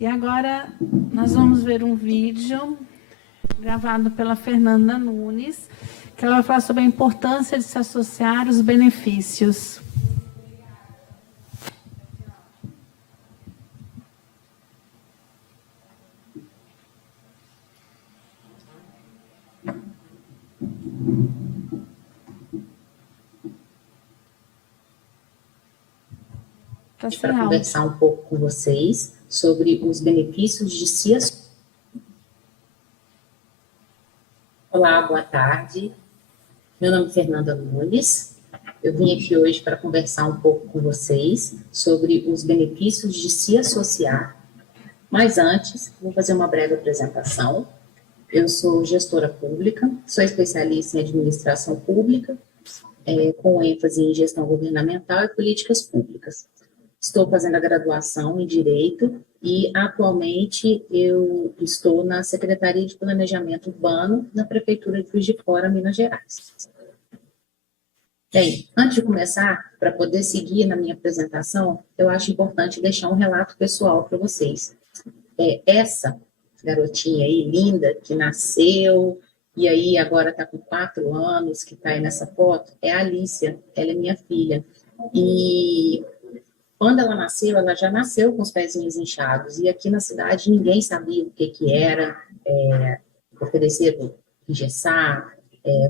E agora nós vamos ver um vídeo gravado pela Fernanda Nunes, que ela vai falar sobre a importância de se associar os benefícios. Para conversar um pouco com vocês sobre os benefícios de se associar. Olá, boa tarde. Meu nome é Fernanda Nunes. Eu vim aqui hoje para conversar um pouco com vocês sobre os benefícios de se associar. Mas antes, vou fazer uma breve apresentação. Eu sou gestora pública, sou especialista em administração pública, com ênfase em gestão governamental e políticas públicas. Estou fazendo a graduação em Direito e, atualmente, eu estou na Secretaria de Planejamento Urbano na Prefeitura de Juiz de Fora, Minas Gerais. Bem, antes de começar, para poder seguir na minha apresentação, eu acho importante deixar um relato pessoal para vocês. Essa garotinha aí, linda, que nasceu e aí agora está com 4 anos, que está aí nessa foto, é a Alicia, ela é minha filha. E quando ela nasceu, ela já nasceu com os pezinhos inchados, e aqui na cidade ninguém sabia o que era, ofereceram engessar,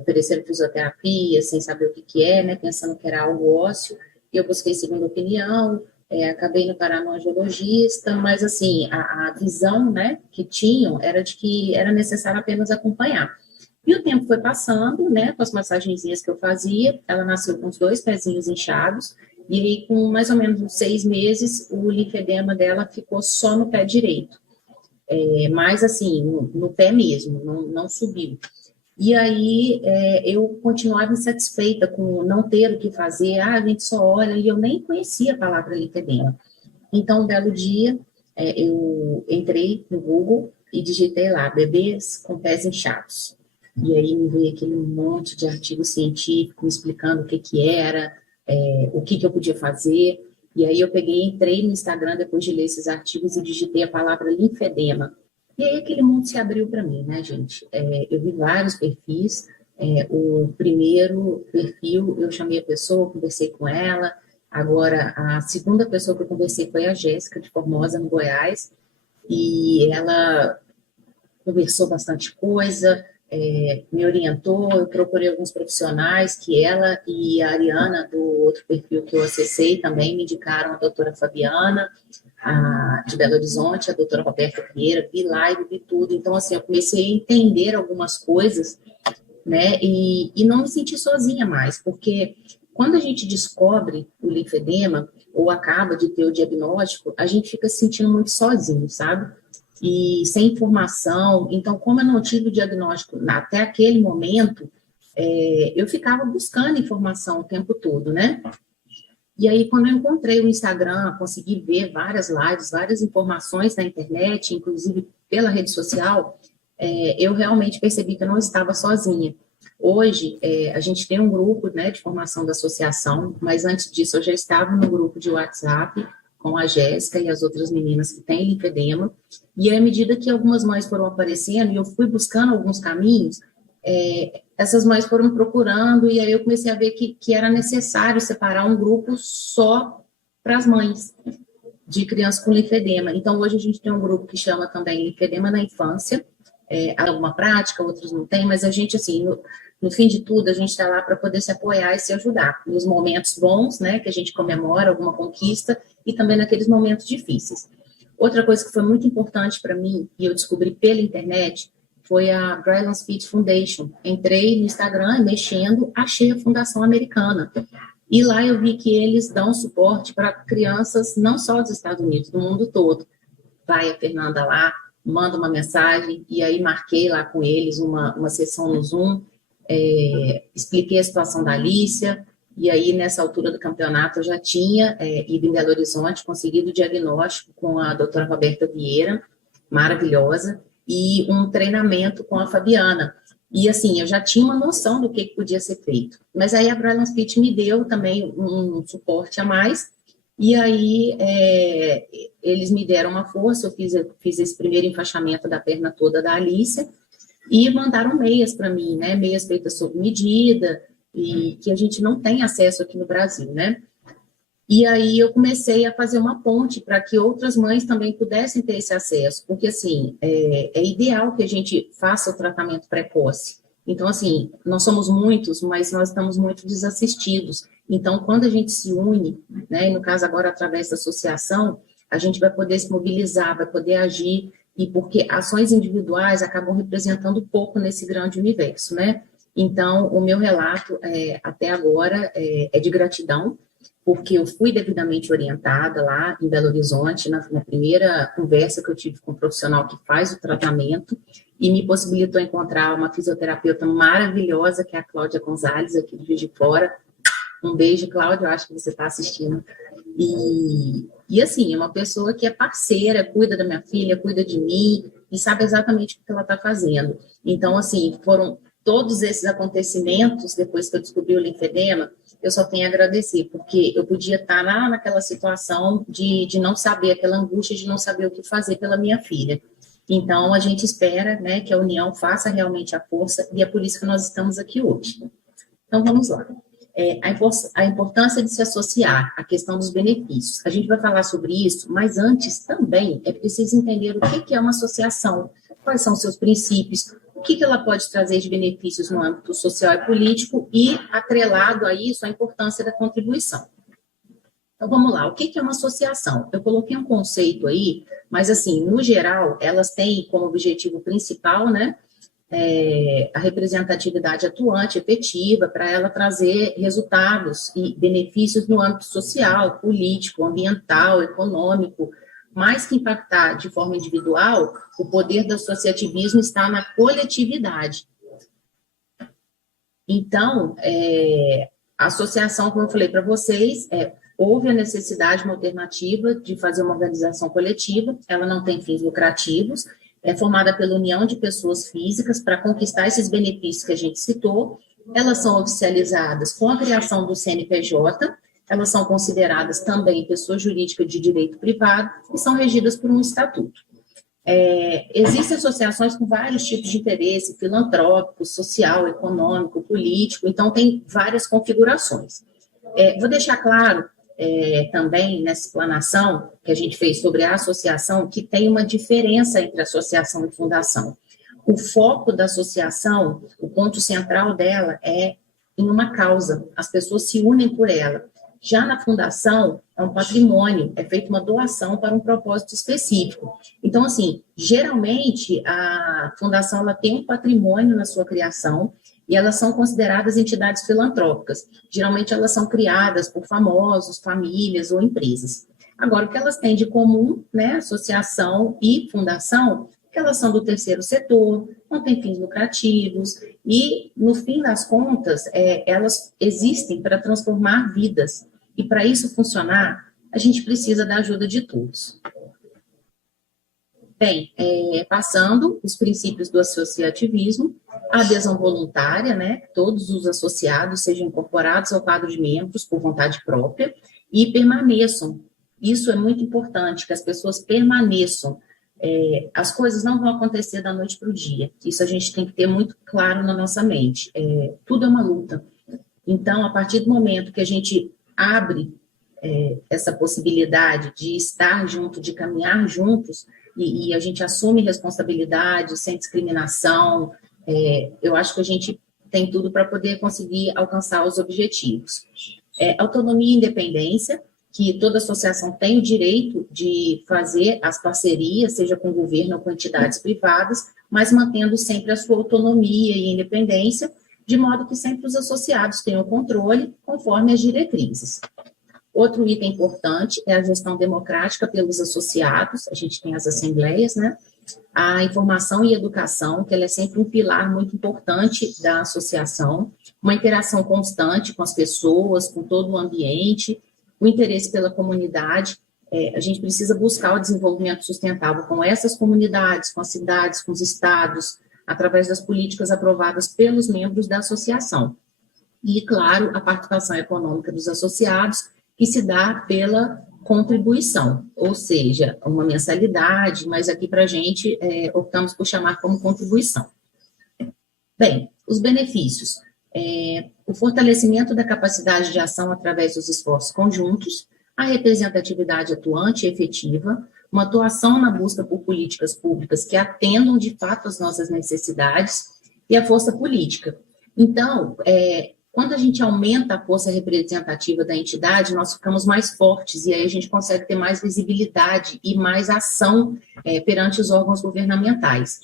ofereceram fisioterapia, sem saber o que é, né, pensando que era algo ósseo, e eu busquei segunda opinião, acabei no parar no angiologista, mas assim, a visão, né, que tinham era de que era necessário apenas acompanhar. E o tempo foi passando, né, com as massagenzinhas que eu fazia, ela nasceu com os 2 pezinhos inchados, e aí, com mais ou menos uns 6 meses, o linfedema dela ficou só no pé direito. Mas, assim, no pé mesmo, não subiu. E aí, eu continuava insatisfeita com não ter o que fazer. A gente só olha, e eu nem conhecia a palavra linfedema. Então, um belo dia, eu entrei no Google e digitei lá, bebês com pés inchados. E aí, me veio aquele monte de artigo científico explicando o que era, o que eu podia fazer, e aí eu entrei no Instagram depois de ler esses artigos e digitei a palavra linfedema. E aí aquele mundo se abriu para mim, né, gente? Eu vi vários perfis, o primeiro perfil eu chamei a pessoa, conversei com ela, agora a segunda pessoa que eu conversei foi a Jéssica, de Formosa, no Goiás, e ela conversou bastante coisa, me orientou, eu procurei alguns profissionais que ela e a Ariana, do outro perfil que eu acessei, também me indicaram a doutora Fabiana, de Belo Horizonte, a doutora Roberta Vieira, vi live, vi tudo. Então, assim, eu comecei a entender algumas coisas, né, e não me senti sozinha mais, porque quando a gente descobre o linfedema, ou acaba de ter o diagnóstico, a gente fica se sentindo muito sozinho, sabe? E sem informação. Então, como eu não tive o diagnóstico até aquele momento, eu ficava buscando informação o tempo todo, né? E aí, quando eu encontrei o Instagram, consegui ver várias lives, várias informações na internet, inclusive pela rede social, eu realmente percebi que eu não estava sozinha. Hoje, a gente tem um grupo, né, de formação da associação, mas antes disso eu já estava no grupo de WhatsApp com a Jéssica e as outras meninas que têm linfedema, e à medida que algumas mães foram aparecendo e eu fui buscando alguns caminhos, essas mães foram me procurando, e aí eu comecei a ver que era necessário separar um grupo só para as mães de crianças com linfedema. Então, hoje a gente tem um grupo que chama também Linfedema na Infância, alguma prática, outros não tem, mas a gente, assim, no fim de tudo, a gente está lá para poder se apoiar e se ajudar, nos momentos bons, né, que a gente comemora alguma conquista, e também naqueles momentos difíceis. Outra coisa que foi muito importante para mim, e eu descobri pela internet, foi a Brilliance Fit Foundation. Entrei no Instagram, mexendo, achei a Fundação Americana. E lá eu vi que eles dão suporte para crianças, não só dos Estados Unidos, do mundo todo. Vai a Fernanda lá, manda uma mensagem, e aí marquei lá com eles uma sessão no Zoom, expliquei a situação da Alicia, e aí nessa altura do campeonato eu já tinha ido em Belo Horizonte, conseguido o diagnóstico com a doutora Roberta Vieira, maravilhosa, e um treinamento com a Fabiana. E assim, eu já tinha uma noção do que podia ser feito. Mas aí a Brilliance Fit me deu também um suporte a mais, E aí, eles me deram uma força, eu fiz esse primeiro enfaixamento da perna toda da Alicia, e mandaram meias para mim, né? Meias feitas sob medida, e que a gente não tem acesso aqui no Brasil, né? E aí eu comecei a fazer uma ponte para que outras mães também pudessem ter esse acesso, porque, assim, é ideal que a gente faça o tratamento precoce. Então, assim, nós somos muitos, mas nós estamos muito desassistidos. Então, quando a gente se une, né, e no caso agora através da associação, a gente vai poder se mobilizar, vai poder agir, e porque ações individuais acabam representando pouco nesse grande universo, né? Então, o meu relato até agora é de gratidão, porque eu fui devidamente orientada lá em Belo Horizonte, na primeira conversa que eu tive com um profissional que faz o tratamento, e me possibilitou encontrar uma fisioterapeuta maravilhosa, que é a Cláudia Gonzalez, aqui de Juiz de Fora. Um beijo, Cláudia, eu acho que você está assistindo. E assim, é uma pessoa que é parceira, cuida da minha filha, cuida de mim, e sabe exatamente o que ela está fazendo. Então, assim, foram todos esses acontecimentos, depois que eu descobri o linfedema, eu só tenho a agradecer, porque eu podia estar lá naquela situação de não saber, aquela angústia de não saber o que fazer pela minha filha. Então, a gente espera, né, que a união faça realmente a força, e é por isso que nós estamos aqui hoje. Então, vamos lá. A importância de se associar, a questão dos benefícios. A gente vai falar sobre isso, mas antes também é preciso entender o que é uma associação, quais são os seus princípios, o que ela pode trazer de benefícios no âmbito social e político e, atrelado a isso, a importância da contribuição. Então, vamos lá, o que é uma associação? Eu coloquei um conceito aí, mas, assim, no geral, elas têm como objetivo principal, né, a representatividade atuante, efetiva, para ela trazer resultados e benefícios no âmbito social, político, ambiental, econômico. Mais que impactar de forma individual, o poder do associativismo está na coletividade. Então, a associação, como eu falei para vocês, houve a necessidade, uma alternativa de fazer uma organização coletiva, ela não tem fins lucrativos, é formada pela união de pessoas físicas para conquistar esses benefícios que a gente citou. Elas são oficializadas com a criação do CNPJ, elas são consideradas também pessoa jurídica de direito privado e são regidas por um estatuto. Existem associações com vários tipos de interesse, filantrópico, social, econômico, político, então tem várias configurações. Vou deixar claro também nessa explanação que a gente fez sobre a associação, que tem uma diferença entre associação e fundação. O foco da associação, o ponto central dela é em uma causa, as pessoas se unem por ela. Já na fundação, é um patrimônio, é feita uma doação para um propósito específico. Então, assim, geralmente, a fundação ela tem um patrimônio na sua criação, e elas são consideradas entidades filantrópicas. Geralmente, elas são criadas por famosos, famílias ou empresas. Agora, o que elas têm de comum, né, associação e fundação, que elas são do terceiro setor, não têm fins lucrativos, e, no fim das contas, elas existem para transformar vidas. E, para isso funcionar, a gente precisa da ajuda de todos. Bem, passando os princípios do associativismo, a adesão voluntária, né, todos os associados sejam incorporados ao quadro de membros por vontade própria e permaneçam. Isso é muito importante, que as pessoas permaneçam. As coisas não vão acontecer da noite para o dia. Isso a gente tem que ter muito claro na nossa mente. Tudo é uma luta. Então, a partir do momento que a gente abre essa possibilidade de estar junto, de caminhar juntos, e a gente assume responsabilidade, sem discriminação, eu acho que a gente tem tudo para poder conseguir alcançar os objetivos. Autonomia e independência, que toda associação tem o direito de fazer as parcerias, seja com o governo ou com entidades privadas, mas mantendo sempre a sua autonomia e independência, de modo que sempre os associados tenham controle conforme as diretrizes. Outro item importante é a gestão democrática pelos associados, a gente tem as assembleias, né? A informação e educação, que ela é sempre um pilar muito importante da associação, uma interação constante com as pessoas, com todo o ambiente, o interesse pela comunidade. A gente precisa buscar o desenvolvimento sustentável com essas comunidades, com as cidades, com os estados, através das políticas aprovadas pelos membros da associação. E, claro, a participação econômica dos associados, que se dá pela contribuição, ou seja, uma mensalidade, mas aqui para a gente optamos por chamar como contribuição. Bem, os benefícios. O fortalecimento da capacidade de ação através dos esforços conjuntos, a representatividade atuante e efetiva, uma atuação na busca por políticas públicas que atendam de fato às nossas necessidades e a força política. Então, quando a gente aumenta a força representativa da entidade, nós ficamos mais fortes e aí a gente consegue ter mais visibilidade e mais ação perante os órgãos governamentais.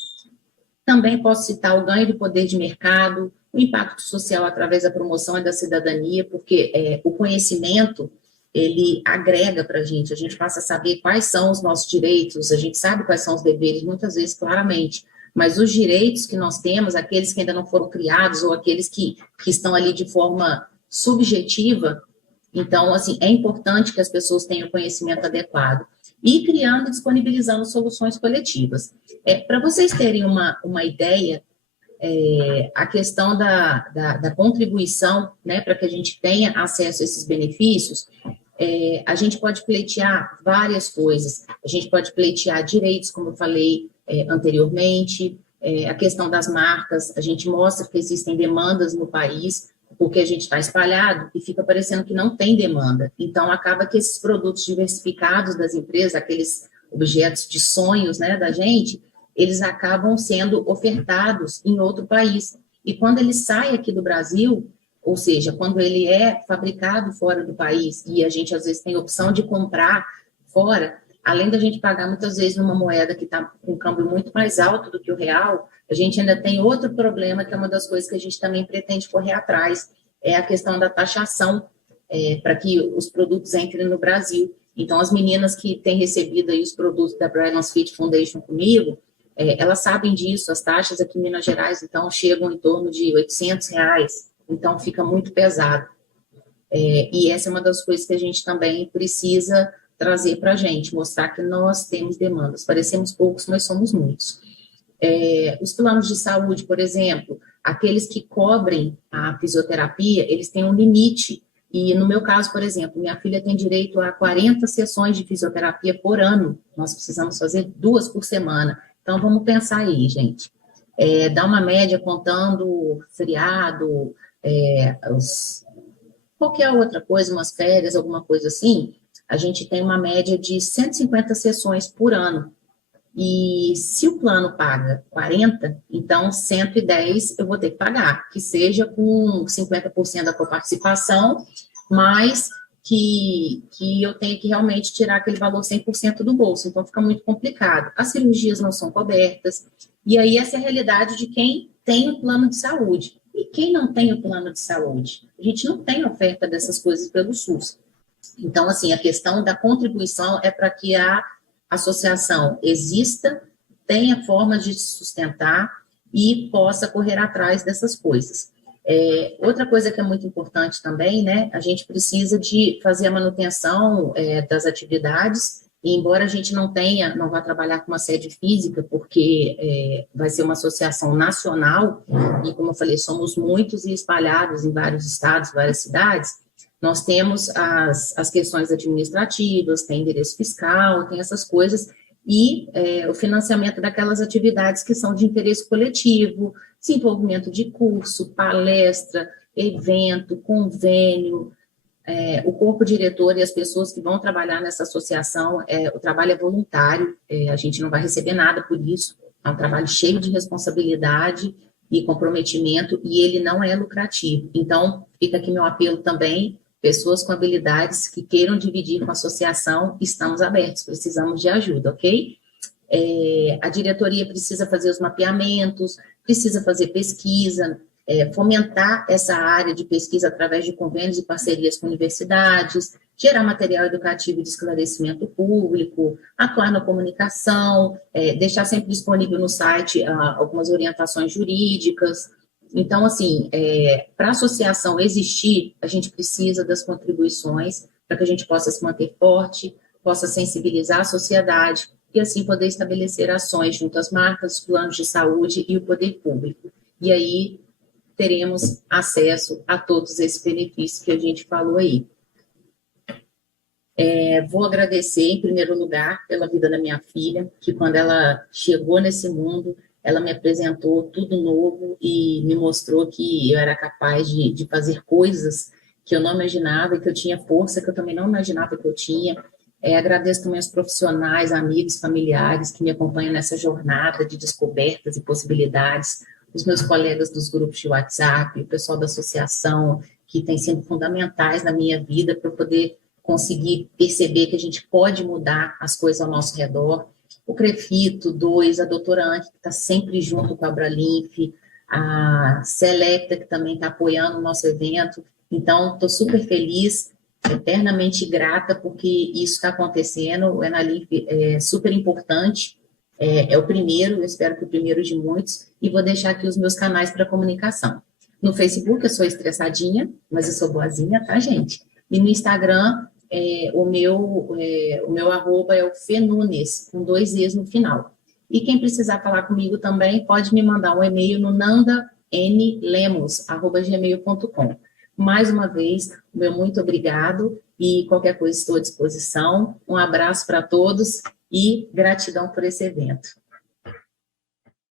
Também posso citar o ganho do poder de mercado, o impacto social através da promoção e da cidadania, porque o conhecimento, ele agrega para a gente passa a saber quais são os nossos direitos, a gente sabe quais são os deveres, muitas vezes claramente, mas os direitos que nós temos, aqueles que ainda não foram criados, ou aqueles que estão ali de forma subjetiva, então, assim, é importante que as pessoas tenham conhecimento adequado. E criando e disponibilizando soluções coletivas. Para vocês terem uma ideia, a questão da contribuição, né, para que a gente tenha acesso a esses benefícios, a gente pode pleitear várias coisas. A gente pode pleitear direitos, como eu falei anteriormente, a questão das marcas, a gente mostra que existem demandas no país, porque a gente está espalhado e fica parecendo que não tem demanda. Então, acaba que esses produtos diversificados das empresas, aqueles objetos de sonhos, né, da gente, eles acabam sendo ofertados em outro país. E quando ele sai aqui do Brasil, ou seja, quando ele é fabricado fora do país e a gente, às vezes, tem opção de comprar fora, além da gente pagar, muitas vezes, numa moeda que está com um câmbio muito mais alto do que o real, a gente ainda tem outro problema, que é uma das coisas que a gente também pretende correr atrás, é a questão da taxação, para que os produtos entrem no Brasil. Então, as meninas que têm recebido aí os produtos da Dragon's Fit Foundation comigo, elas sabem disso, as taxas aqui em Minas Gerais, então, chegam em torno de R$800, então fica muito pesado. E essa é uma das coisas que a gente também precisa trazer para a gente, mostrar que nós temos demandas. Parecemos poucos, mas somos muitos. Os planos de saúde, por exemplo, aqueles que cobrem a fisioterapia, eles têm um limite. E no meu caso, por exemplo, minha filha tem direito a 40 sessões de fisioterapia por ano. Nós precisamos fazer 2 por semana. Então, vamos pensar aí, gente. Dá uma média contando feriado, qualquer outra coisa, umas férias, alguma coisa assim, a gente tem uma média de 150 sessões por ano. E se o plano paga 40, então 110 eu vou ter que pagar, que seja com 50% da coparticipação, mas que eu tenha que realmente tirar aquele valor 100% do bolso, então fica muito complicado. As cirurgias não são cobertas, e aí essa é a realidade de quem tem o plano de saúde. E quem não tem o plano de saúde? A gente não tem oferta dessas coisas pelo SUS. Então, assim, a questão da contribuição é para que a associação exista, tenha formas de se sustentar e possa correr atrás dessas coisas. Outra coisa que é muito importante também, né, a gente precisa de fazer a manutenção das atividades, e embora a gente não vá trabalhar com uma sede física, porque vai ser uma associação nacional, e como eu falei, somos muitos e espalhados em vários estados, várias cidades, nós temos as questões administrativas, tem endereço fiscal, tem essas coisas, e o financiamento daquelas atividades que são de interesse coletivo, desenvolvimento de curso, palestra, evento, convênio, o corpo diretor e as pessoas que vão trabalhar nessa associação, o trabalho é voluntário, a gente não vai receber nada por isso, é um trabalho cheio de responsabilidade e comprometimento, e ele não é lucrativo. Então, fica aqui meu apelo também, pessoas com habilidades que queiram dividir com a associação, estamos abertos, precisamos de ajuda, ok? A diretoria precisa fazer os mapeamentos, precisa fazer pesquisa, fomentar essa área de pesquisa através de convênios e parcerias com universidades, gerar material educativo de esclarecimento público, atuar na comunicação, deixar sempre disponível no site algumas orientações jurídicas. Então, assim, para a associação existir, a gente precisa das contribuições para que a gente possa se manter forte, possa sensibilizar a sociedade e assim poder estabelecer ações junto às marcas, os planos de saúde e o poder público. E aí teremos acesso a todos esses benefícios que a gente falou aí. Vou agradecer, em primeiro lugar, pela vida da minha filha, que quando ela chegou nesse mundo, ela me apresentou tudo novo e me mostrou que eu era capaz de fazer coisas que eu não imaginava e que eu tinha força que eu também não imaginava que eu tinha. Agradeço também aos profissionais, amigos, familiares que me acompanham nessa jornada de descobertas e possibilidades, os meus colegas dos grupos de WhatsApp, o pessoal da associação, que tem sido fundamentais na minha vida para eu poder conseguir perceber que a gente pode mudar as coisas ao nosso redor. O Crefito 2, a doutora Anke, que está sempre junto com a Abralinf, a Selecta, que também está apoiando o nosso evento. Então, estou super feliz, eternamente grata, porque isso está acontecendo. O Enalinf é super importante, é o primeiro, eu espero que o primeiro de muitos, e vou deixar aqui os meus canais para comunicação. No Facebook, eu sou estressadinha, mas eu sou boazinha, tá, gente? E no Instagram, o meu arroba é o Fenunes, com 2 Es no final. E quem precisar falar comigo também, pode me mandar um e-mail no nandanlemos@gmail.com. Mais uma vez, meu muito obrigado e qualquer coisa estou à disposição. Um abraço para todos e gratidão por esse evento.